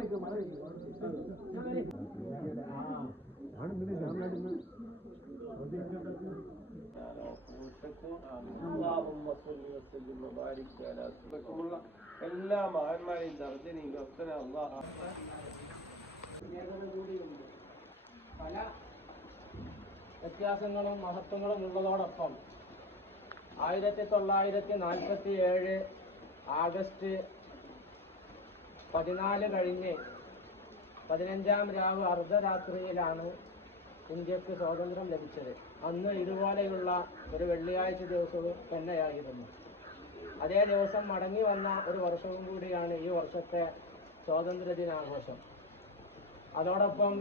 എല്ലാ മഹാന്മാരെയും ദർജനയും പല വ്യത്യാസങ്ങളും മഹത്വങ്ങളും ഉള്ളതോടൊപ്പം 1947 ആഗസ്റ്റ് 14 കഴിഞ്ഞ് 15-ാം രാവ് അർദ്ധരാത്രിയിലാണ് ഇന്ത്യക്ക് സ്വാതന്ത്ര്യം ലഭിച്ചത്. അന്ന് ഇതുപോലെയുള്ള ഒരു വെള്ളിയാഴ്ച ദിവസവും തന്നെയായിരുന്നു. അതേ ദിവസം മടങ്ങി വന്ന ഒരു വർഷവും കൂടിയാണ് ഈ വർഷത്തെ സ്വാതന്ത്ര്യ ദിനാഘോഷം. അതോടൊപ്പം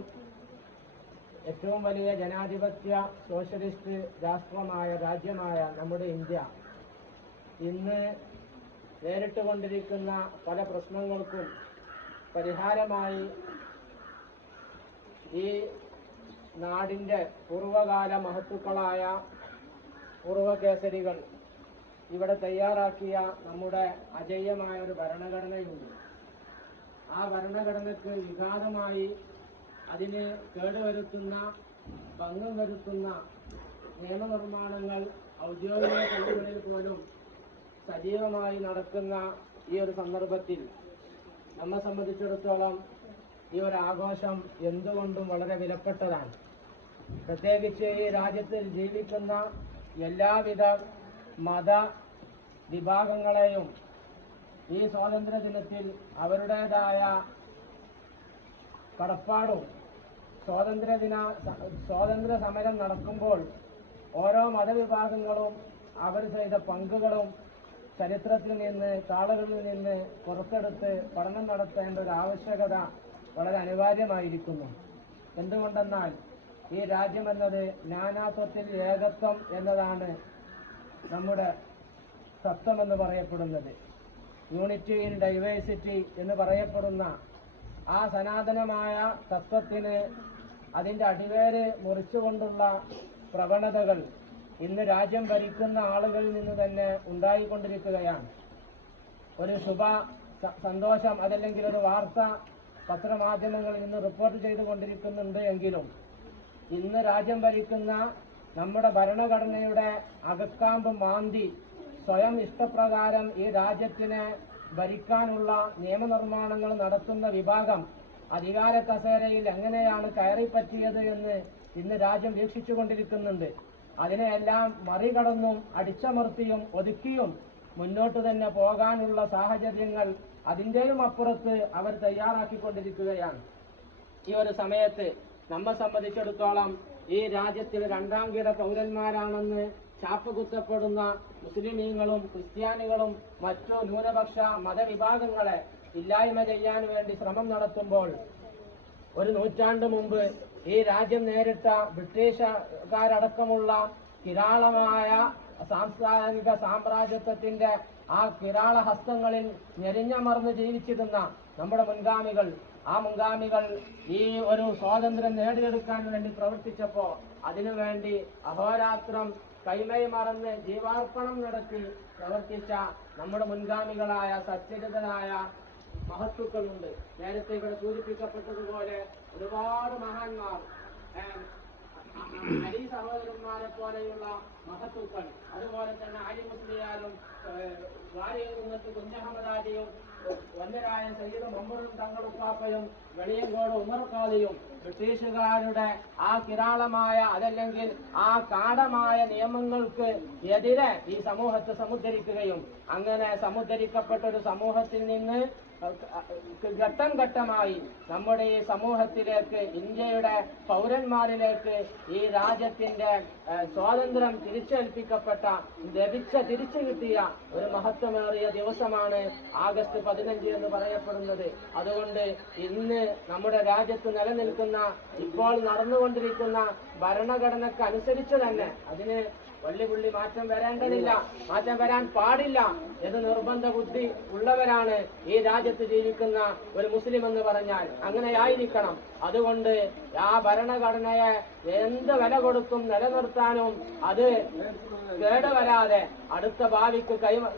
ഏറ്റവും വലിയ ജനാധിപത്യ സോഷ്യലിസ്റ്റ് രാജ്യമായ നമ്മുടെ ഇന്ത്യ ഇന്ന് നേരിട്ടുകൊണ്ടിരിക്കുന്ന പല പ്രശ്നങ്ങൾക്കും പരിഹാരമായി ഈ നാടിന്റെ പൂർവകാല മഹത്തുക്കളായ പൂർവകേസരികൾ ഇവിടെ തയ്യാറാക്കിയ നമ്മുടെ അജയ്യമായ ഒരു ഭരണഘടനയുണ്ട്. ആ ഭരണഘടനയ്ക്ക് വിഘാതമായി അതിന് കേടുവരുത്തുന്ന ഭംഗം വരുത്തുന്ന നിയമനിർമ്മാണങ്ങൾ ഔദ്യോഗിക സഭകളിൽ പോലും സജീവമായി നടക്കുന്ന ഈ ഒരു സന്ദർഭത്തിൽ നമ്മെ സംബന്ധിച്ചിടത്തോളം ഈ ഒരു ആഘോഷം എന്തുകൊണ്ടും വളരെ വിലപ്പെട്ടതാണ്. പ്രത്യേകിച്ച് ഈ രാജ്യത്തിൽ ജീവിക്കുന്ന എല്ലാവിധ മത വിഭാഗങ്ങളെയും ഈ സ്വാതന്ത്ര്യ ദിനത്തിൽ അവരുടേതായ കടപ്പാടും സ്വാതന്ത്ര്യ സമരം നടക്കുമ്പോൾ ഓരോ മതവിഭാഗങ്ങളും അവർ ചെയ്ത പങ്കുകളും ചരിത്രത്തിൽ നിന്ന് താളുകളിൽ നിന്ന് പുറത്തെടുത്ത് പഠനം നടത്തേണ്ട ഒരു ആവശ്യകത വളരെ അനിവാര്യമായിരിക്കുന്നു. എന്തുകൊണ്ടെന്നാൽ ഈ രാജ്യമെന്നത് നാനാത്വത്തിൽ ഏകത്വം എന്നതാണ് നമ്മുടെ തത്വമെന്ന് പറയപ്പെടുന്നത്. യൂണിറ്റി ഇൻ ഡൈവേഴ്സിറ്റി എന്ന് പറയപ്പെടുന്ന ആ സനാതനമായ തത്വത്തിന് അതിന്റെ അടിവേര് മുറിച്ചുകൊണ്ടുള്ള പ്രവണതകൾ ഇന്ന് രാജ്യം ഭരിക്കുന്ന ആളുകളിൽ നിന്ന് തന്നെ ഉണ്ടായിക്കൊണ്ടിരിക്കുകയാണ്. ഒരു സന്തോഷം അതല്ലെങ്കിൽ ഒരു വാർത്ത പത്രമാധ്യമങ്ങൾ ഇന്ന് റിപ്പോർട്ട് ചെയ്തുകൊണ്ടിരിക്കുന്നുണ്ട് എങ്കിലും ഇന്ന് രാജ്യം ഭരിക്കുന്ന നമ്മുടെ ഭരണഘടനയുടെ അകക്കാമ്പ് മാന്തി സ്വയം ഇഷ്ടപ്രകാരം ഈ രാജ്യത്തിനെ ഭരിക്കാനുള്ള നിയമനിർമ്മാണങ്ങൾ നടത്തുന്ന വിഭാഗം അധികാര കസേരയിൽ എങ്ങനെയാണ് കയറിപ്പറ്റിയത് എന്ന് ഇന്ന് രാജ്യം വീക്ഷിച്ചുകൊണ്ടിരിക്കുന്നുണ്ട്. അതിനെയെല്ലാം മറികടന്നും അടിച്ചമർത്തിയും ഒതുക്കിയും മുന്നോട്ട് തന്നെ പോകാനുള്ള സാഹചര്യങ്ങൾ അതിന്റെയും അപ്പുറത്ത് അവർ തയ്യാറാക്കിക്കൊണ്ടിരിക്കുകയാണ്. ഈ ഒരു സമയത്ത് നമ്മെ സംബന്ധിച്ചിടത്തോളം ഈ രാജ്യത്തിൽ രണ്ടാം കിട പൗരന്മാരാണെന്ന് ചാപ്പുകുത്തപ്പെടുന്ന മുസ്ലിമീങ്ങളും ക്രിസ്ത്യാനികളും മറ്റു ന്യൂനപക്ഷ മതവിഭാഗങ്ങളെ ഇല്ലായ്മ ചെയ്യാൻ വേണ്ടി ശ്രമം നടത്തുമ്പോൾ ഒരു നൂറ്റാണ്ട് മുമ്പ് ഈ രാജ്യം നേരിട്ട ബ്രിട്ടീഷുകാരടക്കമുള്ള കിരാളമായ സാംസ്കാരിക സാമ്രാജ്യത്വത്തിന്റെ ആ കിരാള ഹസ്തങ്ങളിൽ ഞെരിഞ്ഞമർന്ന് ജീവിച്ചിരുന്ന നമ്മുടെ മുൻഗാമികൾ ഈ ഒരു സ്വാതന്ത്ര്യം നേടിയെടുക്കാൻ വേണ്ടി പ്രവർത്തിച്ചപ്പോ അതിനുവേണ്ടി അഹോരാത്രം കൈമൈ മറന്ന് ജീവാർപ്പണം നടത്തി പ്രവർത്തിച്ച നമ്മുടെ മുൻഗാമികളായ സച്ചരിതരായ മഹത്തുക്കളുണ്ട്. നേരത്തെ ഇവിടെ സൂചിപ്പിക്കപ്പെട്ടതുപോലെ ഒരുപാട് മഹാന്മാർ, അലി സഹോദരന്മാരെ പോലെയുള്ള മഹത്തുക്കൾ, അതുപോലെ തന്നെ അലി മുസ്ലിയാരും വാരിയകുന്നത്ത് കുഞ്ഞഹമ്മദാജിയും വന്യരായ സയ്യിദ് മമ്പറും തങ്ങളുപ്പാപ്പയും വെളിയങ്കോട് ഉമർ ഖാദിയും ബ്രിട്ടീഷുകാരുടെ ആ കിരാളമായ അതല്ലെങ്കിൽ ആ കാടമായ നിയമങ്ങൾക്ക് എതിരെ ഈ സമൂഹത്തെ സമുദ്ധരിക്കുകയും അങ്ങനെ സമുദ്ധരിക്കപ്പെട്ട ഒരു സമൂഹത്തിൽ നിന്ന് ഘട്ടം ഘട്ടമായി നമ്മുടെ ഈ സമൂഹത്തിലേക്ക്, ഇന്ത്യയുടെ പൗരന്മാരിലേക്ക് ഈ രാജ്യത്തിന്റെ സ്വാതന്ത്ര്യം തിരിച്ചു കിട്ടിയ ഒരു മഹത്വമേറിയ ദിവസമാണ് ആഗസ്റ്റ് 15 എന്ന് പറയപ്പെടുന്നത്. അതുകൊണ്ട് ഇന്ന് നമ്മുടെ രാജ്യത്ത് നിലനിൽക്കുന്ന ഇപ്പോൾ നടന്നുകൊണ്ടിരിക്കുന്ന ഭരണഘടനയ്ക്ക് അനുസരിച്ച് തന്നെ അതിന് വള്ളിപുള്ളി മാറ്റം വരേണ്ടതില്ല, മാറ്റം വരാൻ പാടില്ല എന്ന് നിർബന്ധ ബുദ്ധി ഉള്ളവരാണ് ഈ രാജ്യത്ത് ജീവിക്കുന്ന ഒരു മുസ്ലിം എന്ന് പറഞ്ഞാൽ. അങ്ങനെയായിരിക്കണം. അതുകൊണ്ട് ആ ഭരണഘടനയെ എന്ത് വില കൊടുത്തും നിലനിർത്താനും അത് കേടുവരാതെ അടുത്ത ഭാവിക്ക്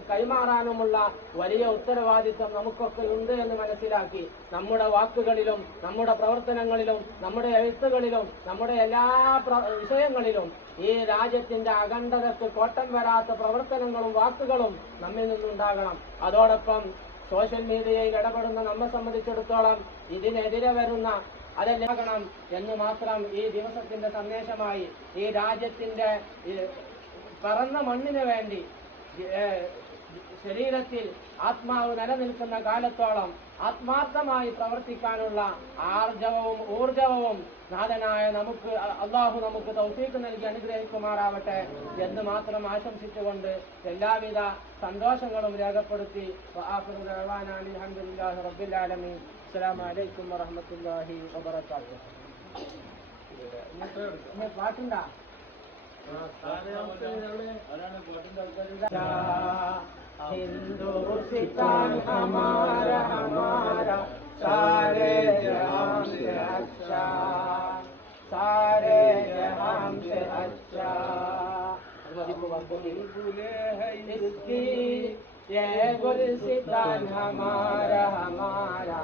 കൈമാറാനുമുള്ള വലിയ ഉത്തരവാദിത്വം നമുക്കൊക്കെ ഉണ്ട് എന്ന് മനസ്സിലാക്കി നമ്മുടെ വാക്കുകളിലും നമ്മുടെ പ്രവർത്തനങ്ങളിലും നമ്മുടെ എഴുത്തുകളിലും നമ്മുടെ എല്ലാ വിഷയങ്ങളിലും ഈ രാജ്യത്തിന്റെ അഖണ്ഡതയ്ക്ക് കോട്ടം വരാത്ത പ്രവർത്തനങ്ങളും വാക്കുകളും നമ്മിൽ നിന്നുണ്ടാകണം. അതോടൊപ്പം സോഷ്യൽ മീഡിയയിൽ ഇടപെടുന്ന നമ്മെ സംബന്ധിച്ചിടത്തോളം ഇതിനെതിരെ വരുന്ന അതെല്ലാകണം എന്ന് മാത്രം ഈ ദിവസത്തിന്റെ സന്ദേശമായി ഈ രാജ്യത്തിന്റെ പറന്ന മണ്ണിന് വേണ്ടി ശരീരത്തിൽ ആത്മാവ് നിലനിൽക്കുന്ന കാലത്തോളം ആത്മാർത്ഥമായി പ്രവർത്തിക്കാനുള്ള ആർജവവും ഊർജവവും നാഥനായ നമുക്ക് അള്ളാഹു നമുക്ക് തൗഫീഖ് നൽകി അനുഗ്രഹിക്കുമാറാവട്ടെ എന്ന് മാത്രം ആശംസിച്ചുകൊണ്ട് എല്ലാവിധ സന്തോഷങ്ങളും രേഖപ്പെടുത്തി അൽഹംദുലില്ലാഹി റബ്ബിൽ ആലമീൻ. അസ്സലാമു അലൈക്കും വറഹ്മത്തുള്ളാഹി വബറകാതുഹു. പാട്ടുണ്ടാ हिंदुस्तान हमारा हमारा सारे जहां से अच्छा, सारे जहां से अच्छा बुलबुलें हैं इसकी ये गुलिस्तान हमारा हमारा.